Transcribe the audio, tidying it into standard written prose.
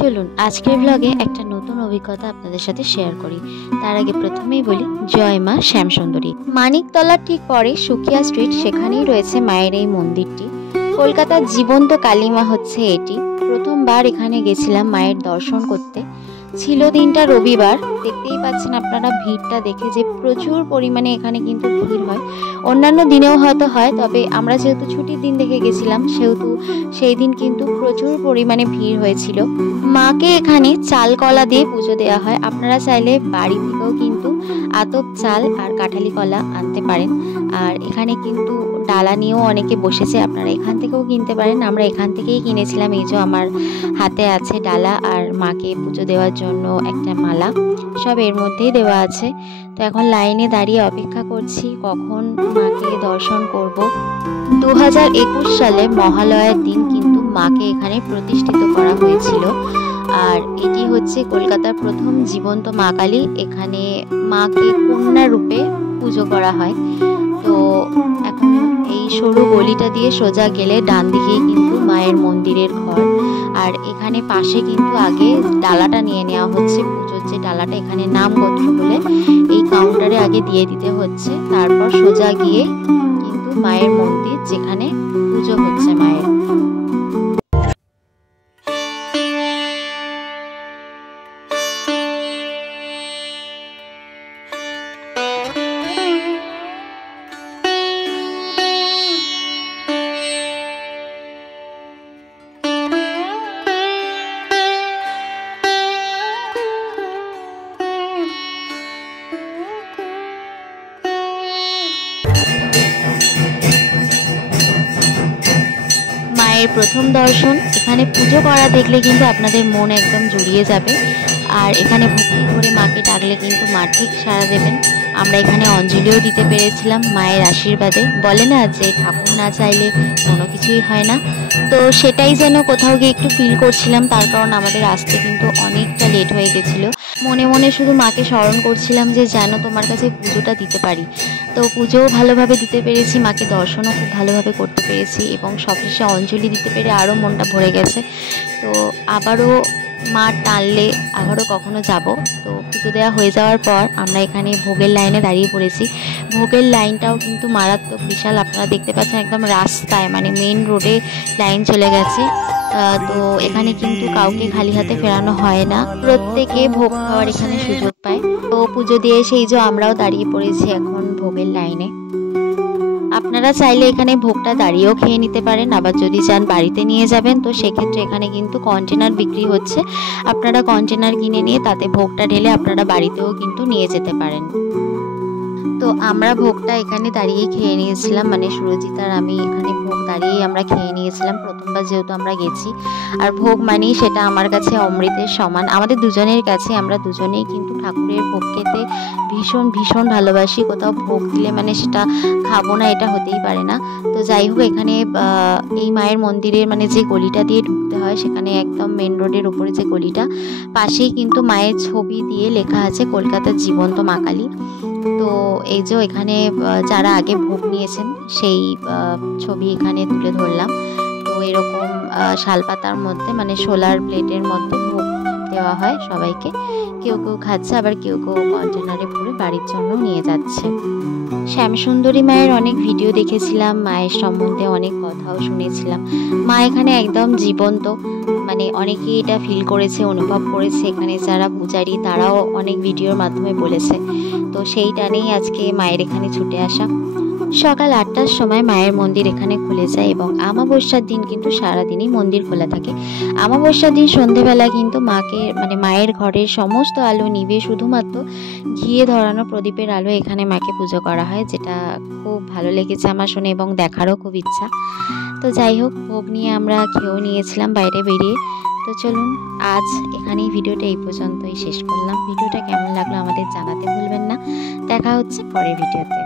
চলুন আজকের ব্লগে একটা নতুন অভিজ্ঞতা আপনাদের সাথে শেয়ার করি। তার আগে প্রথমেই বলি জয় মা শ্যামসুন্দরী। মানিকতলার ঠিক পরে সুকিয়া স্ট্রিট, সেখানেই রয়েছে মায়ের এই মন্দিরটি। কলকাতার জীবন্ত কালী মা হচ্ছে এটি। প্রথমবার এখানে গেছিলাম মায়ের দর্শন করতে। ছিল দিনটা রবিবার। দেখতেই পাচ্ছেন আপনারা ভিড়টা দেখে যে প্রচুর পরিমাণে এখানে কিন্তু ভিড় হয়। অন্যান্য দিনেও হয়তো হয়, তবে আমরা যেহেতু ছুটির দিন দেখে গেছিলাম সেহেতু সেই দিন কিন্তু প্রচুর পরিমাণে ভিড় হয়েছিল। মাকে এখানে চাল কলা দিয়ে পুজো দেওয়া হয়। আপনারা চাইলে বাড়ি থেকেও কিন্তু আতপ চাল আর কাঁঠালি কলা আনতে পারেন। আর এখানে কিন্তু ডালা নিয়েও অনেকে বসেছে, আপনারা এখান থেকেও কিনতে পারেন। আমরা এখান থেকেই কিনেছিলাম। এই যে আমার হাতে আছে ডালা আর মাকে পুজো দেওয়ার জন্য একটা মালা, সব এর মধ্যেই দেওয়া আছে। তো এখন লাইনে দাঁড়িয়ে অপেক্ষা করছি কখন মাকে দর্শন করব। 2021 সালে মহালয়ার দিন কিন্তু মাকে এখানে প্রতিষ্ঠিত করা হয়েছিল। আর এটি হচ্ছে কলকাতার প্রথম জীবন্ত মা কালী। এখানে মাকে কন্যা রূপে পুজো করা হয়। তো এখন এই সরু গলিটা দিয়ে সোজা গেলে ডান দিকেই কিন্তু মায়ের মন্দিরের ঘর। আর এখানে পাশে কিন্তু আগে ডালাটা নিয়ে নেওয়া হচ্ছে, পুজোর যে ডালাটা এখানে নাম গোত্র বলে এই কাউন্টারে আগে দিয়ে দিতে হচ্ছে। তারপর সোজা গিয়ে কিন্তু মায়ের মন্দির, যেখানে পুজো হচ্ছে মায়ের। মায়ের প্রথম দর্শন, এখানে পুজো করা দেখলে কিন্তু আপনাদের মন একদম জুড়িয়ে যাবে। আর এখানে ভক্তি করে মাকে ডাকলে কিন্তু মা ঠিক সাড়া দেবেন। আমরা এখানে অঞ্জলিও দিতে পেরেছিলাম মায়ের আশীর্বাদে। বলে না যে ঠাকুর না চাইলে কোনো কিছুই হয় না, তো সেটাই যেন কোথাও গিয়ে একটু ফিল করছিলাম। তার কারণ আমাদের আসতে কিন্তু অনেকটা লেট হয়ে গেছিলো। মনে মনে শুধু মাকে স্মরণ করছিলাম যে যেন তোমার কাছে পুজোটা দিতে পারি। তো পুজোও ভালোভাবে দিতে পেরেছি, মাকে দর্শনও খুব ভালোভাবে করতে পেরেছি এবং সবশেষে অঞ্জলি দিতে পেরে আরও মনটা ভরে গেছে। তো আবারও মা টানলে আবারও কখনো যাব। তো পুজো দেওয়া হয়ে যাওয়ার পর আমরা এখানে ভোগের লাইনে দাঁড়িয়ে পড়েছি। ভোগের লাইনটাও কিন্তু মারাত্মক বিশাল। আপনারা দেখতে পাচ্ছেন একদম রাস্তায়, মানে মেন রোডে লাইন চলে গেছে। তো এখানে কিন্তু কাউকে খালি হাতে ফেরানো হয় না, প্রত্যেকে ভোগ খাওয়ার এখানে সুযোগ পায়। তো পুজো দিয়ে সেই যে আমরাও দাঁড়িয়ে পড়েছি এখন ভোগের লাইনে। আপনারা চাইলে এখানে ভোগটা দাঁড়িয়েও খেয়ে নিতে পারেন, আবার যদি চান বাড়িতে নিয়ে যাবেন তো সেক্ষেত্রে এখানে কিন্তু কন্টেনার বিক্রি হচ্ছে। আপনারা কন্টেনার কিনে নিয়ে তাতে ভোগটা ঢেলে আপনারা বাড়িতেও কিন্তু নিয়ে যেতে পারেন। তো আমরা ভোগটা এখানে দাঁড়িয়ে খেয়ে নিয়েছিলাম, মানে সুরজিৎ আর আমি এখানে ভোগ দাঁড়িয়েই আমরা খেয়ে নিয়েছিলাম। প্রথমবার যেহেতু আমরা গেছি, আর ভোগ মানেই সেটা আমার কাছে অমৃতের সমান। আমাদের দুজনের কাছে, আমরা দুজনেই কিন্তু ঠাকুরের ভোগ খেতে ভীষণ ভীষণ ভালোবাসি। কোথাও ভোগ দিলে মানে সেটা খাবো না এটা হতেই পারে না। তো যাই হোক, এখানে এই মায়ের মন্দিরের মানে যে গলিটা দিয়ে ঢুকতে হয়, সেখানে একদম মেন রোডের ওপরে যে গলিটা, পাশেই কিন্তু মায়ের ছবি দিয়ে লেখা আছে কলকাতার জীবন্ত মা কালী। তো এই যে এখানে যারা আগে ভোগ নিয়েছেন সেই ছবি এখানে তুলে ধরলাম। তো এরকম শালপাতার মধ্যে, মানে সোলার প্লেটের মধ্যে ভোগ দেওয়া হয় সবাইকে। কেউ কেউ খাচ্ছে, আবার কেউ কেউ কন্টেনারে ভরে বাড়ির জন্য নিয়ে যাচ্ছে। শ্যামসুন্দরী মায়ের অনেক ভিডিও দেখেছিলাম, মায়ের সম্বন্ধে অনেক কথাও শুনেছিলাম। মা এখানে একদম জীবন্ত, মানে অনেকেই এটা ফিল করেছে, অনুভব করেছে। এখানে যারা পূজারী তারাও অনেক ভিডিওর মাধ্যমে বলেছে। তো সেই টানেই আজকে মায়ের এখানে ছুটে আসা। সকাল 8টার সময় মায়ের মন্দির এখানে খুলে যায় এবং অমাবস্যার দিন কিন্তু সারাদিনই মন্দির খোলা থাকে। অমাবস্যার দিন সন্ধেবেলা কিন্তু মাকে, মানে মায়ের ঘরের সমস্ত আলো নিভে শুধুমাত্র ঘিয়ে ধরানো প্রদীপের আলো এখানে মাকে পুজো করা হয়, যেটা খুব ভালো লেগেছে আমার শুনে এবং দেখারও খুব ইচ্ছা। তো যাই হোক, ভোগ নিয়ে আমরা খেয়েও নিয়েছিলাম বাইরে বেরিয়ে। তো চলুন আজ এখানেই ভিডিওটা এই পর্যন্তই শেষ করলাম। ভিডিওটা কেমন লাগলো আমাদের জানাতে ভুলবেন না। দেখা হচ্ছে পরের ভিডিওতে।